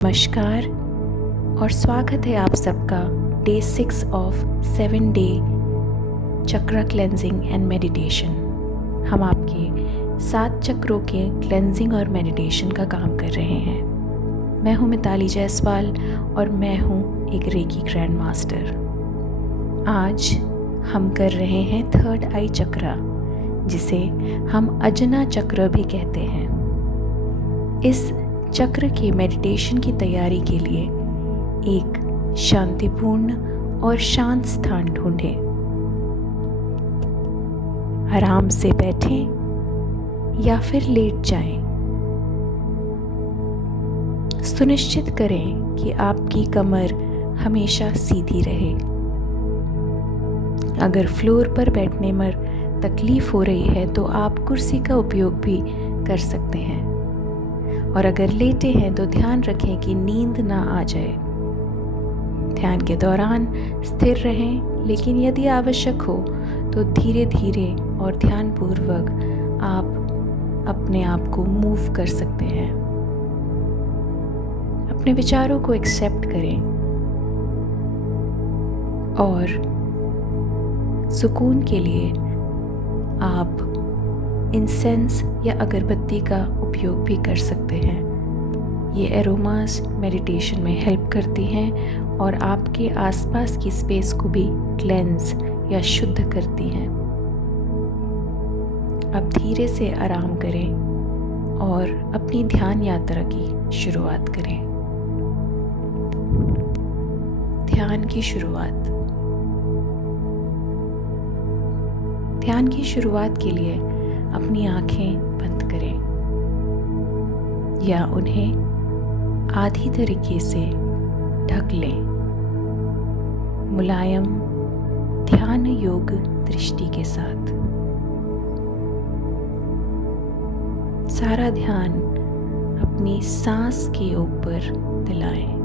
नमस्कार और स्वागत है आप सबका डे 6 ऑफ 7 डे चक्र क्लेंजिंग एंड मेडिटेशन। हम आपके 7 चक्रों के क्लेंजिंग और मेडिटेशन का काम कर रहे हैं। मैं हूं मिताली जायसवाल और मैं हूं एक रेकी ग्रैंड मास्टर। आज हम कर रहे हैं थर्ड आई चक्र, जिसे हम अजना चक्र भी कहते हैं। इस चक्र के मेडिटेशन की तैयारी के लिए एक शांतिपूर्ण और शांत स्थान ढूंढें। आराम से बैठें या फिर लेट जाएं। सुनिश्चित करें कि आपकी कमर हमेशा सीधी रहे। अगर फ्लोर पर बैठने में तकलीफ हो रही है तो आप कुर्सी का उपयोग भी कर सकते हैं, और अगर लेटे हैं तो ध्यान रखें कि नींद ना आ जाए। ध्यान के दौरान स्थिर रहें, लेकिन यदि आवश्यक हो तो धीरे धीरे और ध्यानपूर्वक आप अपने आप को मूव कर सकते हैं। अपने विचारों को एक्सेप्ट करें और सुकून के लिए आप इंसेंस या अगरबत्ती का उपयोग भी कर सकते हैं। ये एरोमास मेडिटेशन में हेल्प करती हैं और आपके आसपास की स्पेस को भी क्लेंस या शुद्ध करती हैं। अब धीरे से आराम करें और अपनी ध्यान यात्रा की शुरुआत करें। ध्यान की शुरुआत। ध्यान की शुरुआत के लिए अपनी आंखें बंद करें या उन्हें आधी तरीके से ढक लें। मुलायम ध्यान योग दृष्टि के साथ सारा ध्यान अपनी सांस के ऊपर दिलाएं।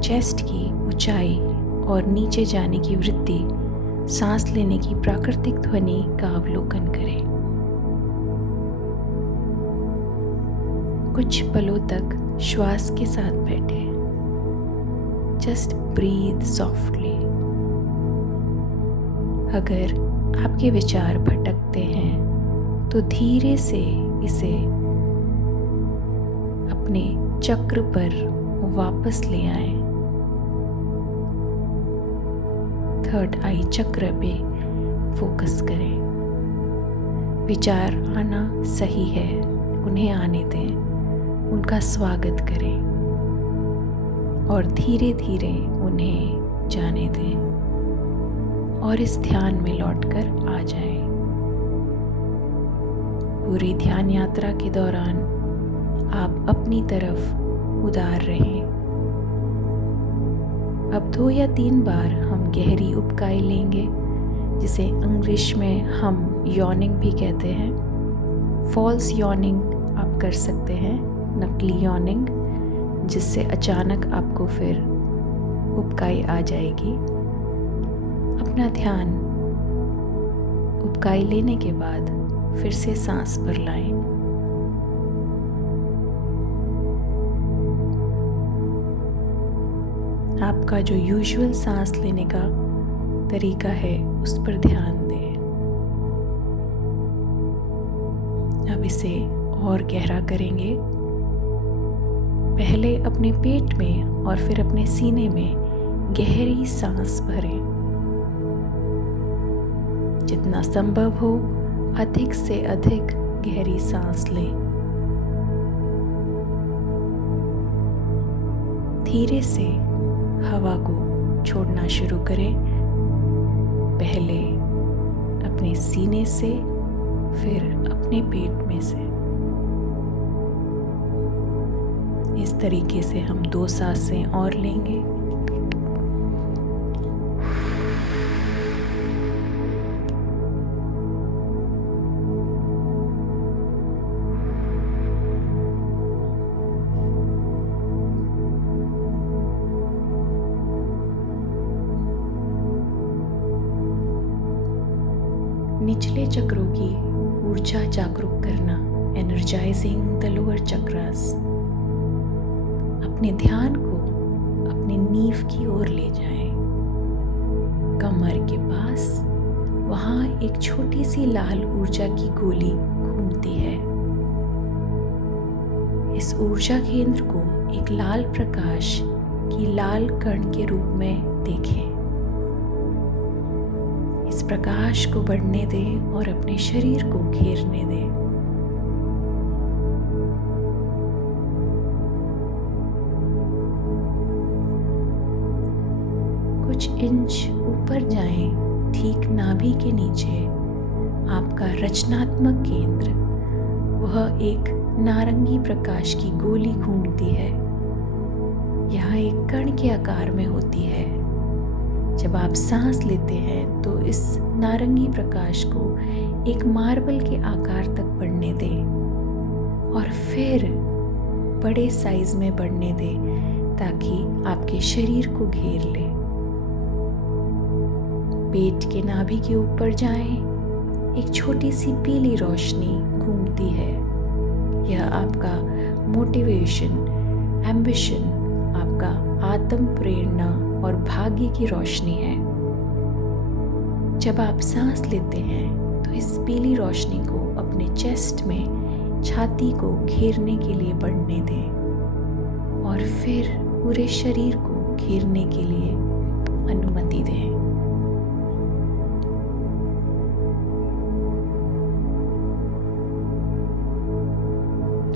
चेस्ट की ऊंचाई और नीचे जाने की वृत्ति, सांस लेने की प्राकृतिक ध्वनि का अवलोकन करें। कुछ पलों तक श्वास के साथ बैठें। Just breathe softly. अगर आपके विचार भटकते हैं तो धीरे से इसे अपने चक्र पर वापस ले आएं। थर्ड आई चक्र पे फोकस करें। विचार आना सही है, उन्हें आने दें, उनका स्वागत करें और धीरे धीरे उन्हें जाने दें और इस ध्यान में लौटकर आ जाएं। पूरी ध्यान यात्रा के दौरान आप अपनी तरफ उदार रहें। अब 2 या 3 बार हम गहरी उबकाई लेंगे, जिसे इंग्लिश में हम यॉर्निंग भी कहते हैं। फॉल्स यॉर्निंग आप कर सकते हैं, नकली यॉर्निंग, जिससे अचानक आपको फिर उबकाई आ जाएगी। अपना ध्यान उबकाई लेने के बाद फिर से सांस पर लाएं। आपका जो यूजुअल सांस लेने का तरीका है उस पर ध्यान दें। अब इसे और गहरा करेंगे। पहले अपने पेट में और फिर अपने सीने में गहरी सांस भरें। जितना संभव हो अधिक से अधिक गहरी सांस लें। धीरे से हवा को छोड़ना शुरू करें। पहले अपने सीने से, फिर अपने पेट में से। इस तरीके से हम 2 सांसें और लेंगे। निचले चक्रों की ऊर्जा जागरूक करना energizing the lower chakras। अपने ध्यान को अपने नींव की ओर ले जाएं। कमर के पास वहाँ एक छोटी सी लाल ऊर्जा की गोली घूमती है। इस ऊर्जा केंद्र को एक लाल प्रकाश की लाल कण के रूप में देखें। इस प्रकाश को बढ़ने दें और अपने शरीर को घेरने दें। कुछ इंच ऊपर जाएं, ठीक नाभि के नीचे आपका रचनात्मक केंद्र, वह एक नारंगी प्रकाश की गोली घूमती है। यह एक कण के आकार में होती है। जब आप सांस लेते हैं तो इस नारंगी प्रकाश को एक मार्बल के आकार तक बढ़ने दें और फिर बड़े साइज में बढ़ने दें ताकि आपके शरीर को घेर ले। पेट के नाभि के ऊपर जाएं, एक छोटी सी पीली रोशनी घूमती है। यह आपका मोटिवेशन, एम्बिशन, आपका आत्म प्रेरणा और भाग्य की रोशनी है। जब आप सांस लेते हैं तो इस पीली रोशनी को अपने चेस्ट में, छाती को घेरने के लिए बढ़ने दें और फिर पूरे शरीर को घेरने के लिए अनुमति दें।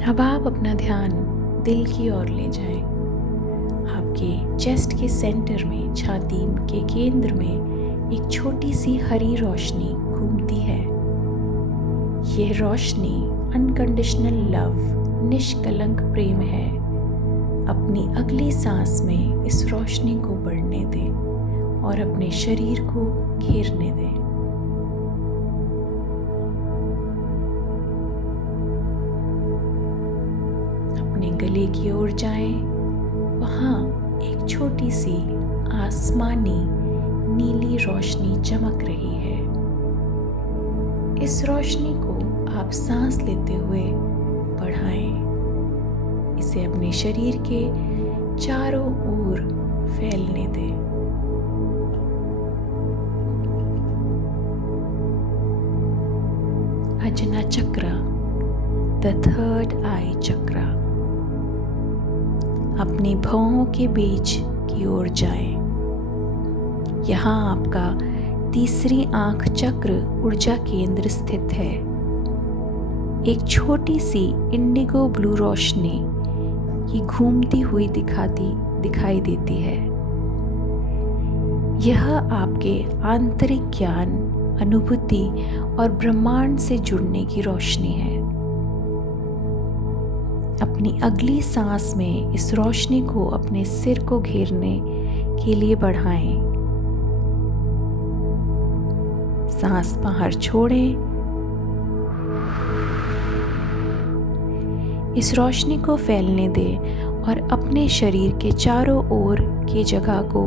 अब आप अपना ध्यान दिल की ओर ले जाएं। आपके चेस्ट के सेंटर में, छाती के केंद्र में एक छोटी सी हरी रोशनी घूमती है। यह रोशनी अनकंडीशनल लव, निष्कलंक प्रेम है। अपनी अगली सांस में इस रोशनी को बढ़ने दें और अपने शरीर को घेरने दें। अपने गले की ओर जाएं, वहाँ एक छोटी सी आसमानी नीली रोशनी चमक रही है। इस रोशनी को आप सांस लेते हुए बढ़ाएं। इसे अपने शरीर के चारों ओर फैलने दें। अजना चक्र, द थर्ड आई चक्र। अपनी भौहों के बीच की ओर जाएं। यहाँ आपका तीसरी आंख चक्र ऊर्जा केंद्र स्थित है। एक छोटी सी इंडिगो ब्लू रोशनी की घूमती हुई दिखाई देती है। यह आपके आंतरिक ज्ञान, अनुभूति और ब्रह्मांड से जुड़ने की रोशनी है। अपनी अगली सांस में इस रोशनी को अपने सिर को घेरने के लिए बढ़ाएं। सांस बाहर छोड़ें। इस रोशनी को फैलने दें और अपने शरीर के चारों ओर की जगह को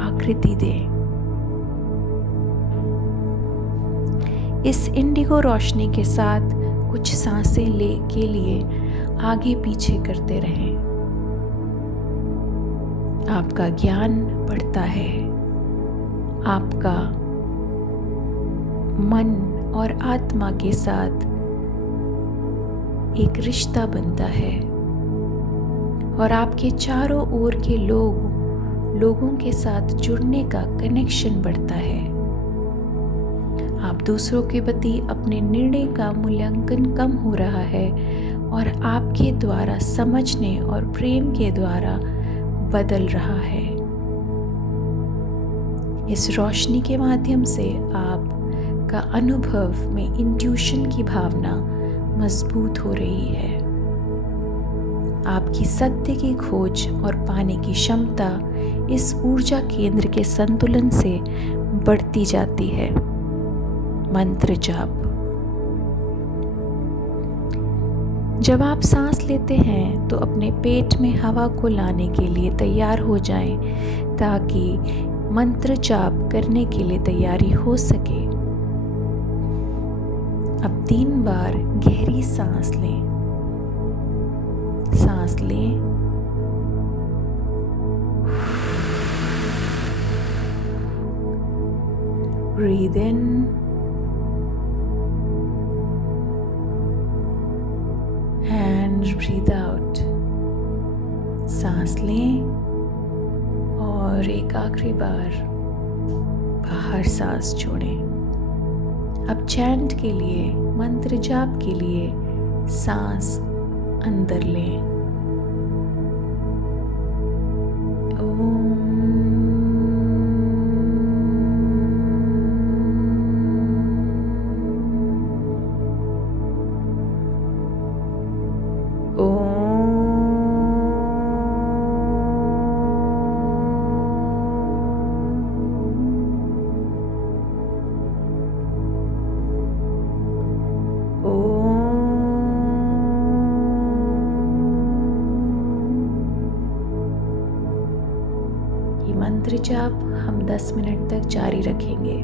आकृति दें। इस इंडिगो रोशनी के साथ कुछ सांसें के लिए आगे पीछे करते रहें। आपका ज्ञान बढ़ता है। आपका मन और आत्मा के साथ एक रिश्ता बनता है और आपके चारों ओर के लोगों के साथ जुड़ने का कनेक्शन बढ़ता है। आप दूसरों के प्रति अपने निर्णय का मूल्यांकन कम हो रहा है और आपके द्वारा समझने और प्रेम के द्वारा बदल रहा है। इस रोशनी के माध्यम से आपका अनुभव में इंट्यूशन की भावना मजबूत हो रही है। आपकी सत्य की खोज और पाने की क्षमता इस ऊर्जा केंद्र के संतुलन से बढ़ती जाती है। मंत्र जाप। जब आप सांस लेते हैं तो अपने पेट में हवा को लाने के लिए तैयार हो जाएं ताकि मंत्र जाप करने के लिए तैयारी हो सके। अब 3 बार गहरी सांस लें। सांस लें, breathe in and breathe out। सांस लें और एक आखिरी बार बाहर सांस छोड़ें। अब चैंट के लिए, मंत्र जाप के लिए सांस अंदर लें। ये मंत्र जाप हम 10 मिनट तक जारी रखेंगे।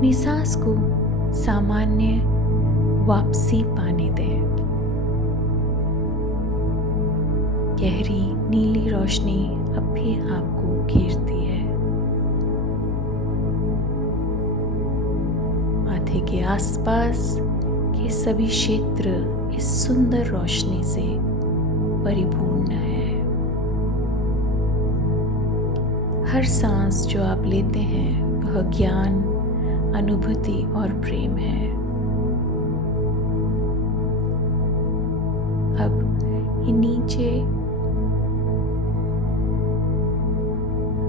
अपनी सांस को सामान्य वापसी पाने दें। गहरी नीली रोशनी अब भी आपको घेरती है। माथे के आसपास के सभी क्षेत्र इस सुंदर रोशनी से परिपूर्ण है। हर सांस जो आप लेते हैं वह ज्ञान, अनुभूति और प्रेम है। अब ये नीचे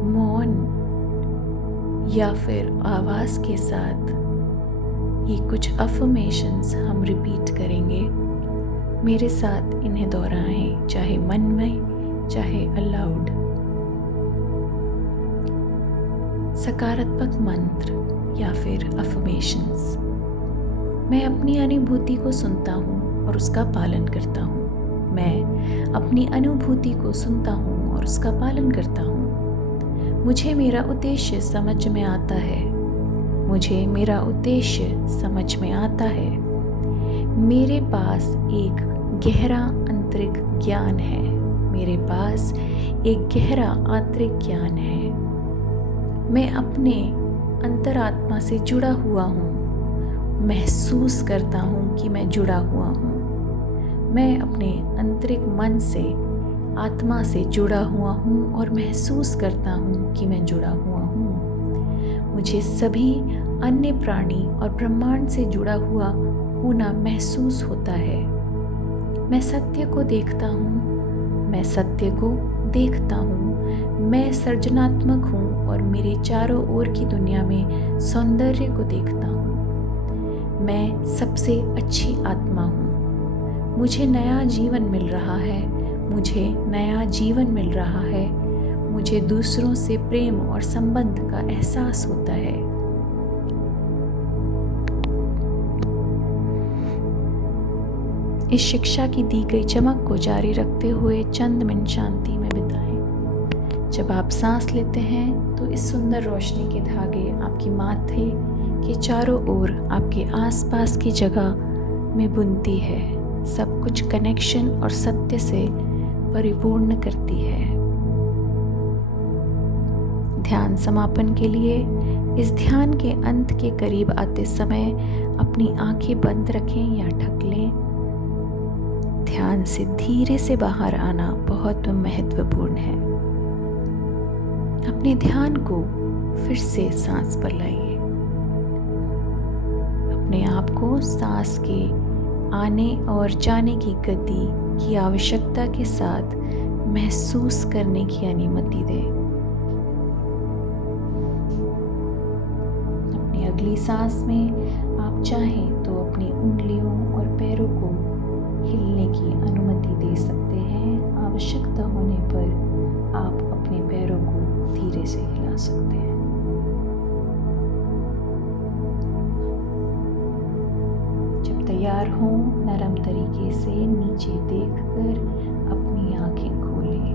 मौन या फिर आवाज के साथ ये कुछ अफर्मेशंस हम रिपीट करेंगे। मेरे साथ इन्हें दोहराएं, चाहे मन में चाहे अलाउड। सकारात्मक मंत्र या फिर अफर्मेशंस। मैं अपनी अनुभूति को सुनता हूँ और उसका पालन करता हूँ। मैं अपनी अनुभूति को सुनता हूँ और उसका पालन करता हूँ। मुझे मेरा उद्देश्य समझ में आता है। मुझे मेरा उद्देश्य समझ में आता है। मेरे पास एक गहरा आंतरिक ज्ञान है। मेरे पास एक गहरा आंतरिक ज्ञान है। मैं अपने अंतरात्मा से जुड़ा हुआ हूँ। महसूस करता हूँ कि मैं जुड़ा हुआ हूँ। मैं अपने आंतरिक मन से, आत्मा से जुड़ा हुआ हूँ और महसूस करता हूँ कि मैं जुड़ा हुआ हूँ। मुझे सभी अन्य प्राणी और ब्रह्मांड से जुड़ा हुआ होना महसूस होता है। मैं सत्य को देखता हूँ। मैं सत्य को देखता हूँ। मैं सृजनात्मक हूँ और मेरे चारों ओर की दुनिया में सौंदर्य को देखता हूँ। मैं सबसे अच्छी आत्मा हूँ। मुझे नया जीवन मिल रहा है। मुझे नया जीवन मिल रहा है। मुझे दूसरों से प्रेम और संबंध का एहसास होता है। इस शिक्षा की दी गई चमक को जारी रखते हुए चंद मिनट शांति में बिताएं। जब आप सांस लेते हैं तो इस सुंदर रोशनी के धागे आपकी माथे के चारों ओर आपके आसपास की जगह में बुनती है। सब कुछ कनेक्शन और सत्य से परिपूर्ण करती है। ध्यान समापन के लिए इस ध्यान के अंत के करीब आते समय अपनी आंखें बंद रखें या ढक लें। ध्यान से धीरे से बाहर आना बहुत महत्वपूर्ण है। अपने ध्यान को फिर से सांस पर लाइए। अपने आप को सांस के आने और जाने की गति की आवश्यकता के साथ महसूस करने की अनुमति दें। अपनी अगली सांस में आप चाहें तो अपनी उंगलियों और पैरों को हिलने की अनुमति दे सकते हैं। आवश्यकता होने पर आप अपने पैरों को धीरे से हिला सकते हैं। जब तैयार हों, नरम तरीके से नीचे देखकर अपनी आंखें खोलें।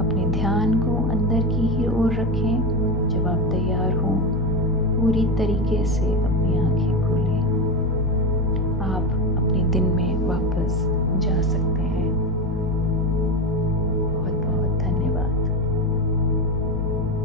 अपने ध्यान को अंदर की ही ओर रखें। जब आप तैयार हों, पूरी तरीके से